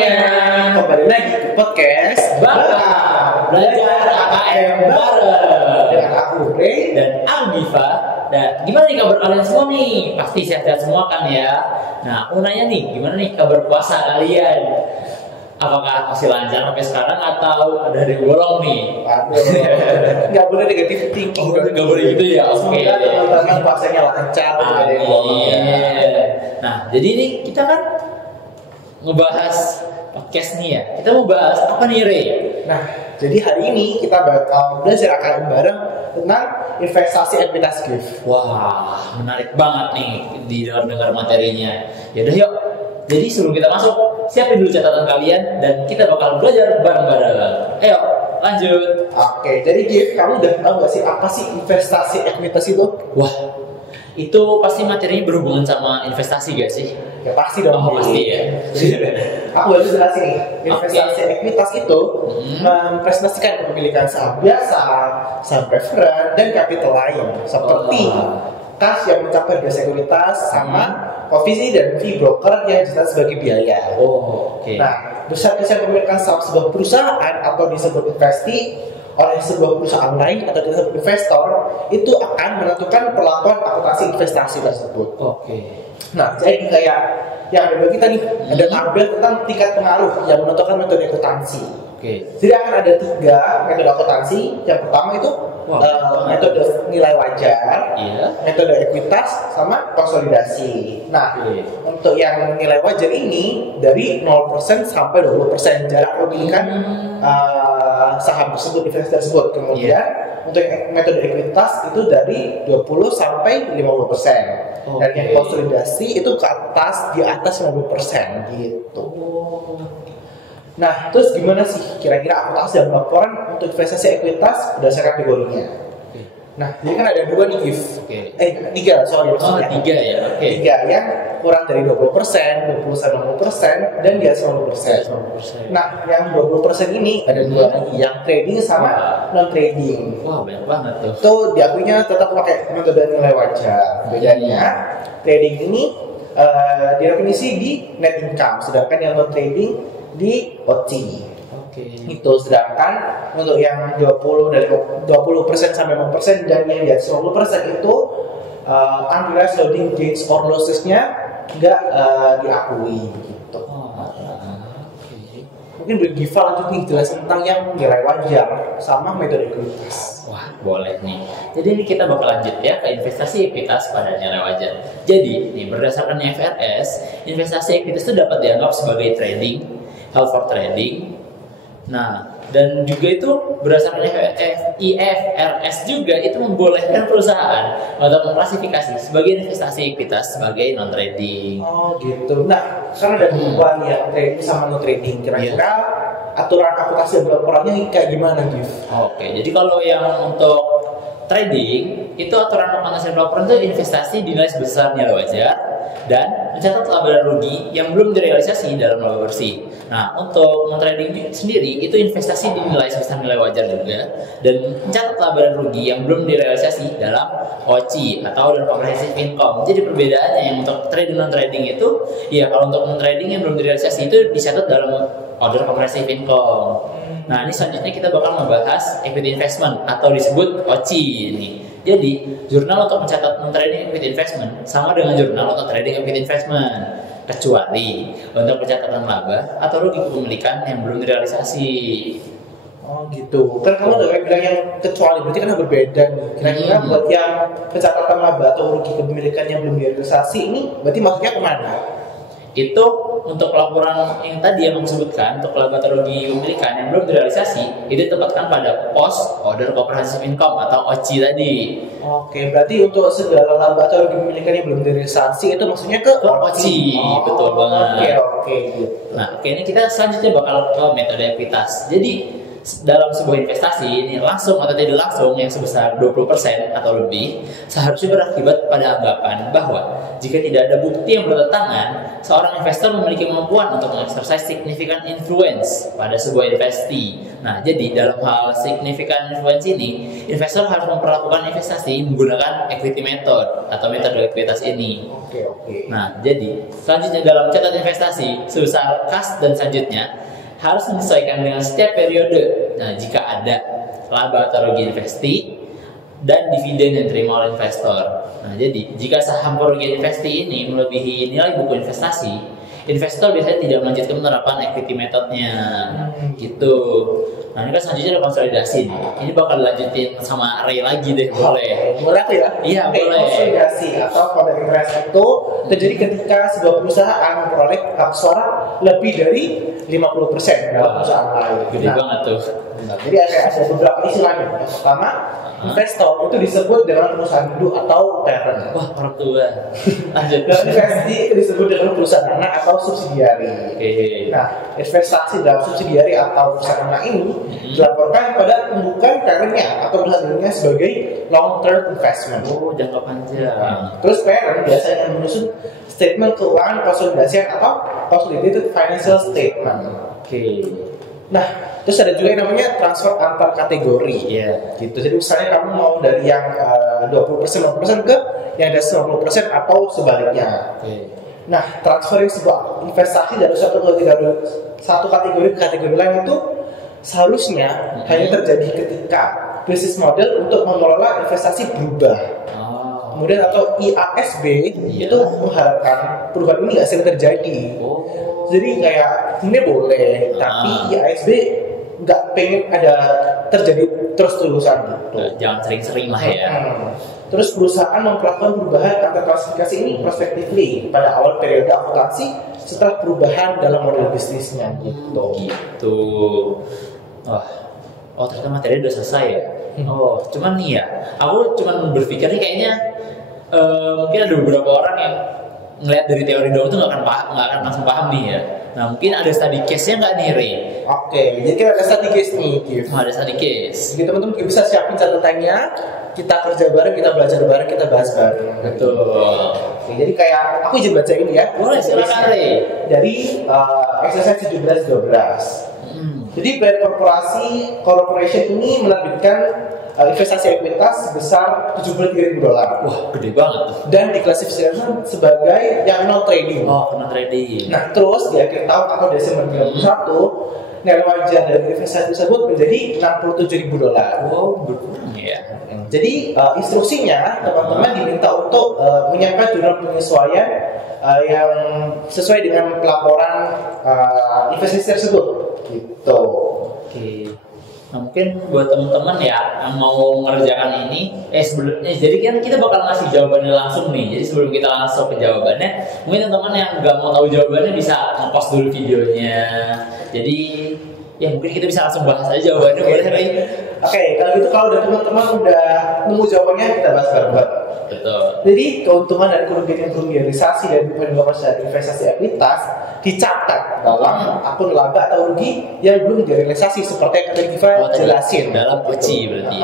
semuanya, kembali lagi ke podcast Belajar AKM bareng dengan aku Ray dan Aldiva. Dan gimana nih kabar kalian semua nih? Pasti sehat-sehat semua kan ya? Nah, aku nanya nih, gimana nih kabar puasa kalian? Apakah masih lancar sampai sekarang atau ada yang bolong nih? Aduh, nggak boleh negatif thinking. Nggak boleh gitu ya? Oke. Semoga teman-teman puasanya lancar. Amin. Nah, jadi ini kita kan ngebahas podcast nih ya. Kita mau bahas apa nih, Ray? Nah, jadi hari ini kita bakal belajar AKM bareng tentang investasi ekuitas gift. Wah, menarik banget nih didengar materinya. Yaudah yuk. Jadi sebelum kita masuk, siapin dulu catatan kalian dan kita bakal belajar bareng-bareng. Ayo, lanjut. Oke, jadi Gift, kamu udah tahu nggak sih apa sih investasi ekuitas itu? Wah, itu pasti materinya berhubungan sama investasi gak sih? Ya pasti dong. Oh, pasti ya. Jadi, aku baru jelasin nih. Investasi ekuitas itu mempresentasikan kepemilikan saham biasa, saham preferen, dan kapital lain seperti kas yang mencapai harga sekuritas sama komisi dan fee broker yang jelas sebagai biaya. Oh, oke. Nah, besar-besar kepemilikan saham sebuah perusahaan atau disebut investi oleh sebuah perusahaan lain atau disebut investor itu akan menentukan perlakuan akuntansi investasi tersebut. Oke. Nah, jadi kayak yang ada bagi kita nih ada tabel tentang tingkat pengaruh yang menentukan metode akuntansi. Oke. Jadi akan ada 3 metode akuntansi. Yang pertama itu metode nilai wajar, metode ekuitas, sama konsolidasi. Nah, untuk yang nilai wajar ini dari 0% sampai 20% jarak kepemilikan saham tersebut, investasi tersebut. Kemudian untuk metode ekuitas itu dari 20 sampai 50%. Dan yang konsolidasi itu ke atas, di atas 50% gitu. Nah, terus gimana sih kira-kira akuntansi dan laporan untuk investasi ekuitas berdasarkan kategorinya? Nah, jadi kan ada 2 nih, Gif. 3, sorry. Oh, 3 ya, oke. 3 yang kurang dari 20%, 20-50%, dan di atas 50%. Nah, yang 20% ini ada 2 lagi, yang trading sama non-trading. Wah, banyak banget tuh. Itu diakuinya tetap pakai metode nilai wajar. Bedanya, trading ini didefinisi di net income, sedangkan yang non-trading di OC. Itu sedangkan untuk yang 20% sampai 50% dan yang di atas 50% itu unrealized loading gains or losses-nya nggak diakui gitu. Mungkin Giva lanjut nih jelasin tentang yang nilai wajar sama metode ekuitas. Wah, boleh nih. Jadi ini kita bakal lanjut ya ke investasi ekuitas pada nilai wajar. Jadi, nih berdasarkan IFRS, investasi ekuitas itu dapat dianggap sebagai trading, held for trading. Nah, dan juga itu berdasarkan IFRS juga itu membolehkan perusahaan untuk mengklasifikasi sebagai investasi ekuitas sebagai non trading. Oh gitu. Nah, kan ada 2 nih yang trading sama non trading. Kira-kira aturan akuntansi dan laporannya kayak gimana, Gif? Oke, jadi kalau yang untuk trading itu aturan akuntansi dan laporan itu investasi dinilai sebesar nilai wajar dan mencatat laba dan rugi yang belum direalisasi dalam laba bersih. Nah, untuk non-trading sendiri itu investasi dinilai sebesar nilai wajar juga dan mencatat laba dan rugi yang belum direalisasi dalam OCI atau dalam comprehensive income. Jadi perbedaannya yang untuk trading non-trading itu, ya kalau untuk non-trading yang belum direalisasi itu dicatat dalam order comprehensive income. Nah, ini selanjutnya kita bakal membahas equity investment atau disebut OCI ini. Jadi, jurnal untuk mencatat non-trading equity investment sama dengan jurnal untuk trading equity investment, kecuali untuk pencatatan laba atau rugi kepemilikan yang belum direalisasi. Oh gitu. Kan kamu udah bilang yang kecuali, berarti kan berbeda nih. Kira-kira buat yang pencatatan laba atau rugi kepemilikan yang belum direalisasi ini, berarti maksudnya kemana? Itu untuk laporan yang tadi yang sebutkan untuk laba atau rugi kepemilikan yang belum direalisasi itu ditempatkan pada pos order comprehensive income atau OCI tadi. Oke, berarti untuk segala laba atau rugi kepemilikan yang belum direalisasi itu maksudnya ke OCI. Betul banget. Oke. Nah, ini kita selanjutnya bakal ke metode ekuitas. Jadi dalam sebuah investasi ini langsung atau tidak langsung yang sebesar 20% atau lebih seharusnya berakibat pada anggapan bahwa jika tidak ada bukti yang bertentangan, seorang investor memiliki kemampuan untuk mengeksersis signifikan influence pada sebuah investasi. Nah, jadi dalam hal signifikan influence ini, investor harus memperlakukan investasi menggunakan equity method atau metode ekuitas ini. Oke. Nah, jadi selanjutnya dalam catatan investasi sebesar kas dan selanjutnya harus menyesuaikan dengan setiap periode. Nah, jika ada laba atau rugi investasi dan dividen yang diterima oleh investor. Nah, jadi jika saham kerugian investasi ini melebihi nilai buku investasi, investor biasanya tidak melanjutkan penerapan equity methodnya. Gitu. Nah, ini kan selanjutnya ada konsolidasi nih. Ini bakal dilanjutin sama Ray lagi deh, boleh. Boleh tuh ya? Iya, boleh. Konsolidasi atau public interest itu terjadi ketika sebuah perusahaan memperoleh hak suara lebih dari 50% dalam perusahaan lain. Gede banget tuh. Jadi ada beberapa istilahnya. Yang pertama, investor itu disebut dengan perusahaan induk atau parent. Wah, orang tua. Lanjut. Dan investasi itu disebut dengan perusahaan anak atau subsidiari. Nah, investasi dalam subsidiari atau perusahaan anak ini dilaporkan pada bukan parentnya atau perusahaan induknya sebagai long term investment. Oh, jangka panjang. Terus parent biasanya menyusun statement keuangan konsolidasi atau consolidated financial statement. Nah, terus ada juga yang namanya transfer antar kategori. Gitu. Jadi misalnya kamu mau dari yang 20% 50% ke yang ada 90% atau sebaliknya. Nah, transfer sebuah investasi dari satu kategori ke kategori lain itu seharusnya hanya terjadi ketika bisnis model untuk mengelola investasi berubah. Kemudian atau IASB itu mengharapkan perubahan ini nggak sering terjadi. Jadi kayak ini boleh, tapi IASB nggak pengen ada terjadi terus-terusan gitu. Jangan sering-sering lah ya. Terus perusahaan memperlakukan perubahan antar klasifikasi ini prospectively pada awal periode akuntansi setelah perubahan dalam model bisnisnya gitu. Oh ternyata materi udah selesai ya. Cuman nih ya, aku cuman berpikir nih kayaknya mungkin ada beberapa orang yang ngelihat dari teori doang tuh nggak akan langsung paham nih ya. Nah mungkin ada study case-nya nggak nih Ray? Oke, jadi kita ada study case nih. Ada study case. Jadi teman-teman bisa siapin catatannya, kita kerja bareng, kita belajar bareng, kita bahas bareng. Betul. Oke, jadi kayak aku izin baca ini ya. Boleh, silakan Ray. Dari exercise 17-12. Jadi Bayer Corporation ini menerbitkan investasi ekuitas sebesar $73.000. Wah, gede banget tuh. Dan diklasifikasikan sebagai yang non trading. Non trading. Nah, terus di akhir tahun atau Desember 2021, nilai wajar dari investasi tersebut menjadi $67.000. Wow, berkurang ya. Jadi instruksinya teman-teman diminta untuk menyiapkan jurnal penyesuaian yang sesuai dengan pelaporan investasi tersebut. Gitu. Nah mungkin buat teman-teman ya yang mau mengerjakan ini, sebelumnya jadi kan kita bakal ngasih jawabannya langsung nih. Jadi sebelum kita langsung ke jawabannya, mungkin teman-teman yang nggak mau tahu jawabannya bisa nge-post dulu videonya. Jadi ya mungkin kita bisa langsung bahas aja jawabannya. Boleh Ray? Oke, kalau gitu kalau udah teman-teman udah nemu jawabannya kita bahas bareng-bareng. Betul. Jadi keuntungan dan kerugian realisasi dari penyelenggaraan investasi ekuitas dicatat dalam akun laba atau rugi yang belum direalisasi seperti yang tadi kita jelasin dalam OCI berarti.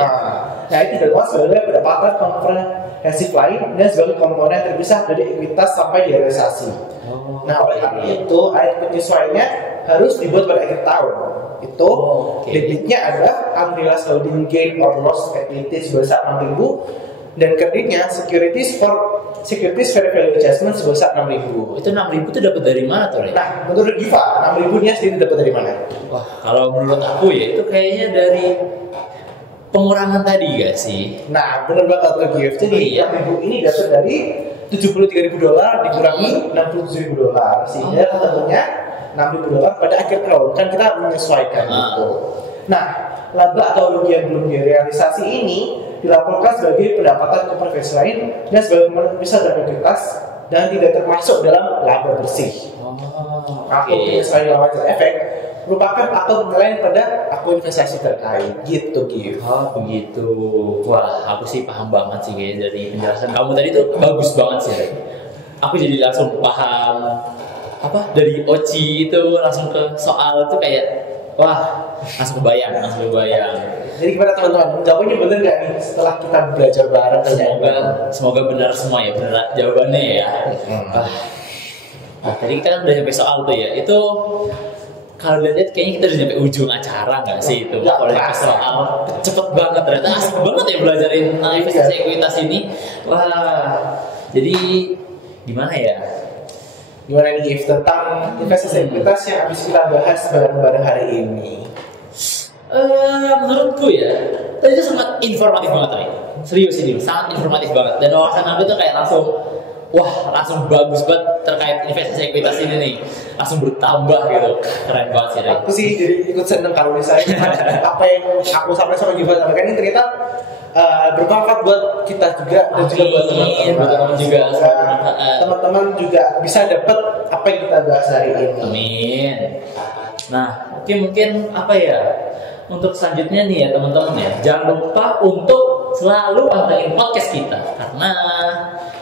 Nah itu dilakukan sebagai pendapatan komprehensif lain dan sebagai komponen terpisah dari ekuitas sampai direalisasi. Nah oleh karena itu ayat penyesuaiannya harus dibuat pada akhir tahun. Itu debitnya adalah unrealized holding gain or loss equity sebesar 6.000 dan kreditnya securities fair value adjustment sebesar 6.000. Itu 6.000 itu dapat dari mana tuh? Nah, menurut Giva, 6.000 nya sendiri dapat dari mana? Wah, kalau menurut aku ya itu kayaknya dari pengurangan tadi gak sih? Nah, benar banget tuh Giv. Jadi 6.000 ini dapat dari $73.000 dikurangi $67.000 sehingga ketemunya $6.000 pada akhir tahun. Kan kita menyesuaikan gitu. Nah, laba atau rugi yang belum direalisasi ini dilaporkan sebagai pendapatan komprehensif lain dan sebagai bisa terbatas dan tidak termasuk dalam laba bersih. Akun penyesuaian laba wajar efek merupakan akun penilaian pada akun investasi terkait gitu Gif. Begitu. Wah, aku sih paham banget sih kayaknya dari penjelasan kamu tadi tuh bagus banget sih. Aku jadi langsung paham dari OCI itu langsung ke soal itu kayak wah langsung kebayang. Jadi gimana teman-teman? Jawabannya bener nggak nih setelah kita belajar bareng? Semoga benar semua ya, benar jawabannya ya. Tadi kita kan udah sampai soal tuh ya. Itu kalau lihat kayaknya kita udah sampai ujung acara nggak sih itu? Kalau sampai soal cepet banget, ternyata asik banget ya belajarin tentang investasi ekuitas ini. Wah, jadi gimana ya? Gimana nih tentang investasi ekuitas yang habis kita bahas bareng-bareng hari ini? Menurutku ya, tadi itu sangat informatif banget tadi. Serius ini, sangat informatif banget. Dan wawasan aku tuh kayak langsung bagus banget terkait investasi ekuitas ini nih. Langsung bertambah gitu. Keren banget sih, Aku sih jadi ikut seneng kalau misalnya apa yang aku sampaikan sama Giva sampaikan ini ternyata bermanfaat buat kita juga dan juga buat teman-teman juga. Teman-teman juga bisa dapat apa yang kita bahas hari ini. Amin. Nah, mungkin apa ya? Untuk selanjutnya nih ya teman-teman ya, jangan lupa untuk selalu pantengin podcast kita karena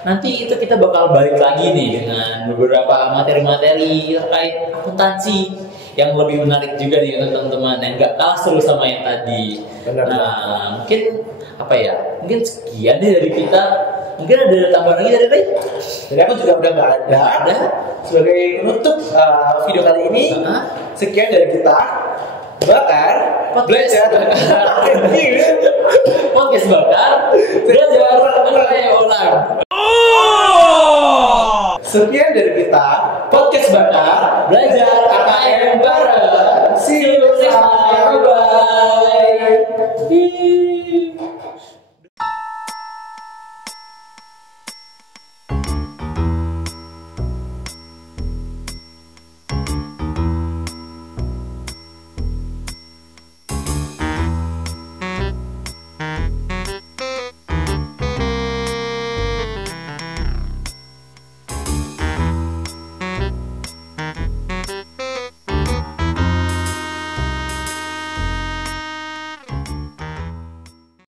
nanti itu kita bakal balik lagi nih dengan beberapa materi-materi terkait akuntansi yang lebih menarik juga nih untuk teman-teman yang gak kalah seru sama yang tadi. Benar. Nah, mungkin apa ya? Mungkin sekian deh dari kita. Mungkin ada tambahan lagi dari Ray? Jadi aku juga udah nggak ada. Sebagai penutup video kali ini, sekian dari kita. Bakar, belajar, podcast bakar, belajar, ulang. Sekian dari kita, podcast bakar, belajar KKM bareng. See you next time, bye.